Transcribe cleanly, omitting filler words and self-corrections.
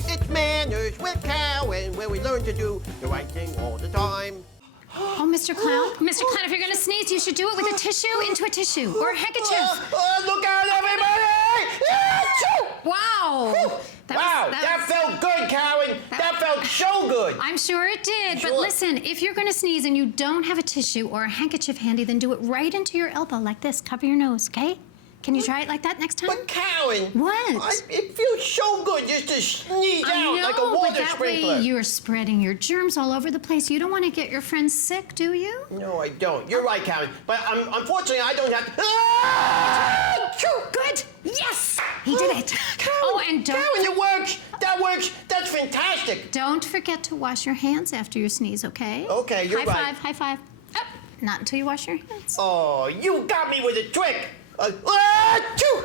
It's Manners with Caryn, where we learn to do the right thing all the time. Oh, Mr. Clown. Mr. Clown, if you're gonna sneeze, you should do it with a tissue into a tissue or a handkerchief. Look out, everybody! Achoo! Wow. That felt good, Caryn. That felt so good. I'm sure it did. Sure. But listen, if you're gonna sneeze and you don't have a tissue or a handkerchief handy, then do it right into your elbow like this. Cover your nose, okay? Can you try it like that next time? But Caryn, What? It feels so good just to sneeze out like a but water that sprinkler. way you're spreading your germs all over the place. You don't want to get your friends sick, do you? No, I don't. You're right, Caryn. But unfortunately, I don't have. Good. Yes, he did it. Caryn, And don't. Caryn, it works. That works. That's fantastic. Don't forget to wash your hands after you sneeze, okay? Okay, you're right. High five. Oh, not until you wash your hands. Oh, you got me with a trick. Achoo!